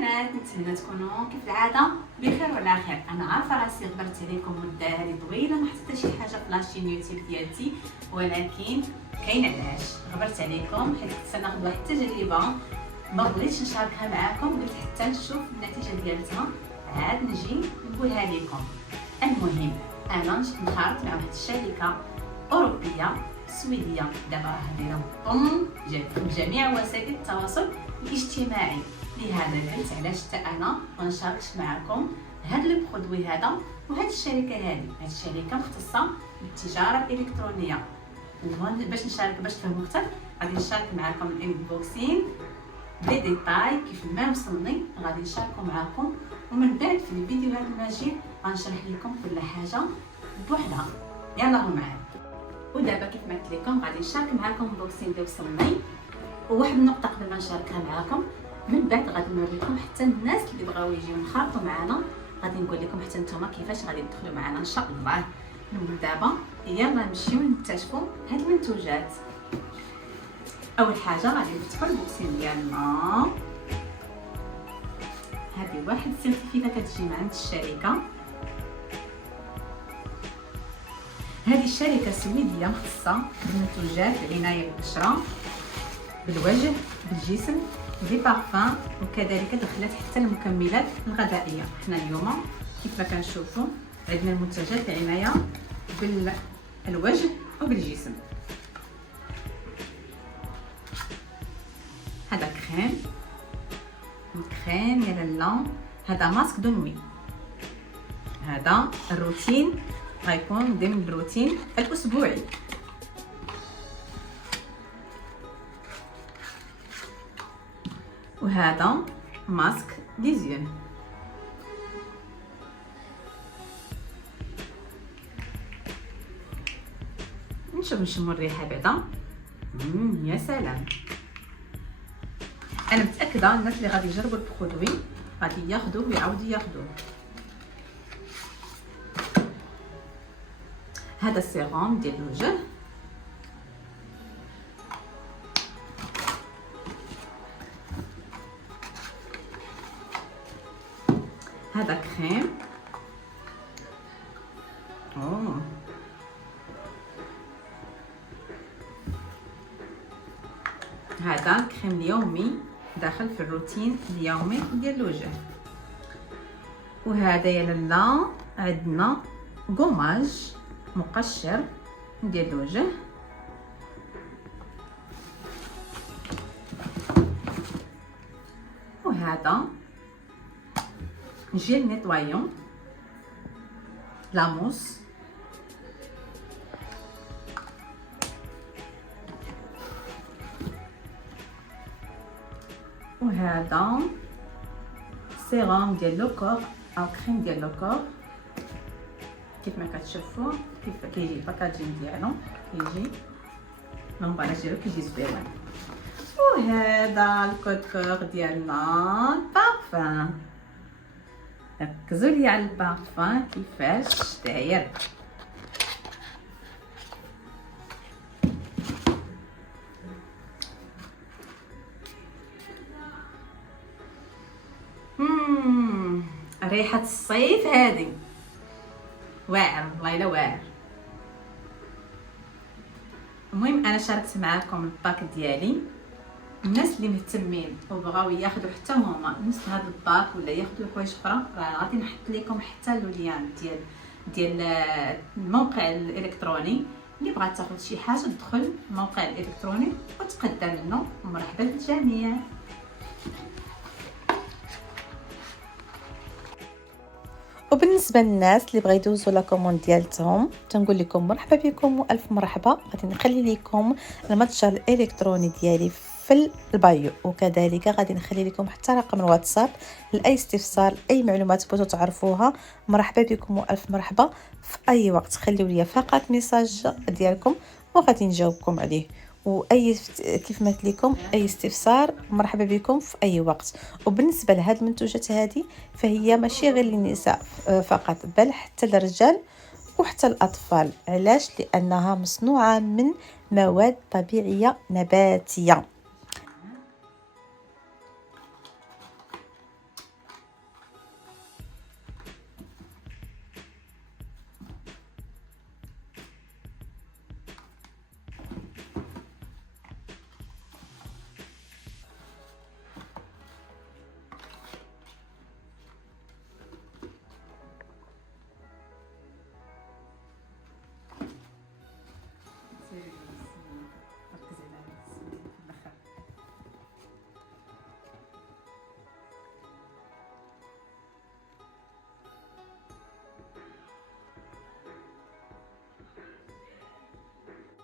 البنات، نتمنى تكونوا كيف العاده بخير وعلى خير. انا عارفه راسي غبرت عليكم مده هذه طويله ما حطيت شي حاجه في لاشين يوتيوب ديالتي، ولكن كاين علاش غبرت عليكم، حيت كنت ناخذ واحد التجربه ما بغيتش نشاركها معكم، قلت حتى نشوف النتيجه ديالتها عاد نجي نقولها لكم. المهم انا انخرطت مع واحد الشركه اوروبيه سويديه، دابا راه دايره بوم جميع وسائل التواصل الاجتماعي. لهذا قلت علاش حتى انا ما نشاركش معكم هذا لو برودوي هذا وهذه الشركه هذه الشركه مختصه بالتجاره الالكترونيه. باش نشارك باش تفهموا اكثر غادي نشارك معكم الانبوكسين بلي ديتاي كيف ما وصلني، غادي نشاركو معكم، ومن بعد في الفيديو هذا المجيد غنشرح لكم كل حاجه بوحدها. يلا معايا. ودابا كيف ما قلت لكم غادي نشارك معكم البوكسين اللي وصلني، وواحد النقطه قبل ما نشاركها معكم، من بعد غادي نوريكم حتى الناس اللي بغاو يجيو ينخرطوا معنا، غادي نقول لكم حتى نتوما كيفاش غادي تدخلوا معنا ان شاء الله. من دابا يلا نمشيو نكتشفوا هاد المنتوجات. اول حاجه غادي نفتحوا البوكسين ديالنا. هذه واحد السيرتيفيكا كتجي من عند الشركه، هذه الشركه سويديه مختصه بمنتوجات العنايه بالبشره، بالوجه، بالجسم، دي بارفان، وكذلك دخلت حتى المكملات الغذائيه. حنا اليوم كيف ما كنشوفوا عندنا المنتجات العنايه بالوجه وبالجسم. هذا كريم يا لالا، هذا ماسك دو نوي، هذا الروتين غيكون ضمن الروتين الاسبوعي. وهذا ماسك ديزيون. نشموا الريحه بعدا. يا سلام، انا متاكده الناس اللي غادي يجربوا البرودوي غادي ياخذوه ويعاودوا ياخذوه. هذا السيروم ديال الوجه، هذا كريم. هذا الكريم اليومي داخل في الروتين اليومي ديال الوجه. وهذا يا لالا عندنا قماج مقشر ديال الوجه. وهذا جيل نيطوايون لاموس. وهذا سيروم ديال لوكور او كريم ديال لوكور. كيف ما كتشوفوا كيف كيجي الباكاجين ديالو، كيجي لومبالاج ديالو كيجي زوين. وهذا الكودكور ديالنا البارفان، ركزوا لي على البارفان كيفاش داير. ريحه الصيف هذه واعر، والله الا واعر. المهم انا شاركت معكم الباك ديالي. الناس اللي مهتمين وبغاو ياخذوا حتى هما نفس هذا الباك ولا ياخذوا حوايج اخرى، راه غادي نحط لكم حتى اللين ديال الموقع الالكتروني. اللي بغات تاخذ شي حاجه تدخل الموقع الالكتروني وتقدم منه. مرحبا بالجميع. وبالنسبه للناس اللي بغا يدوزوا لا كوموند ديالتهم تنقول لكم مرحبا بكم والف مرحبا. غادي نخلي لكم المتجر الالكتروني ديالي في البايو، وكذلك غادي نخلي لكم حتى رقم الواتساب لاي استفسار اي معلومات بغيتو تعرفوها. مرحبا بكم والف مرحبا في اي وقت. خليو لي فقط ميساج ديالكم وغادي نجاوبكم عليه. واي كيف ما قلت لكم اي استفسار مرحبا بكم في اي وقت. وبالنسبه لهاد المنتوجات هذه فهي ماشي غير للنساء فقط، بل حتى للرجال وحتى الاطفال. علاش؟ لانها مصنوعه من مواد طبيعيه نباتيه.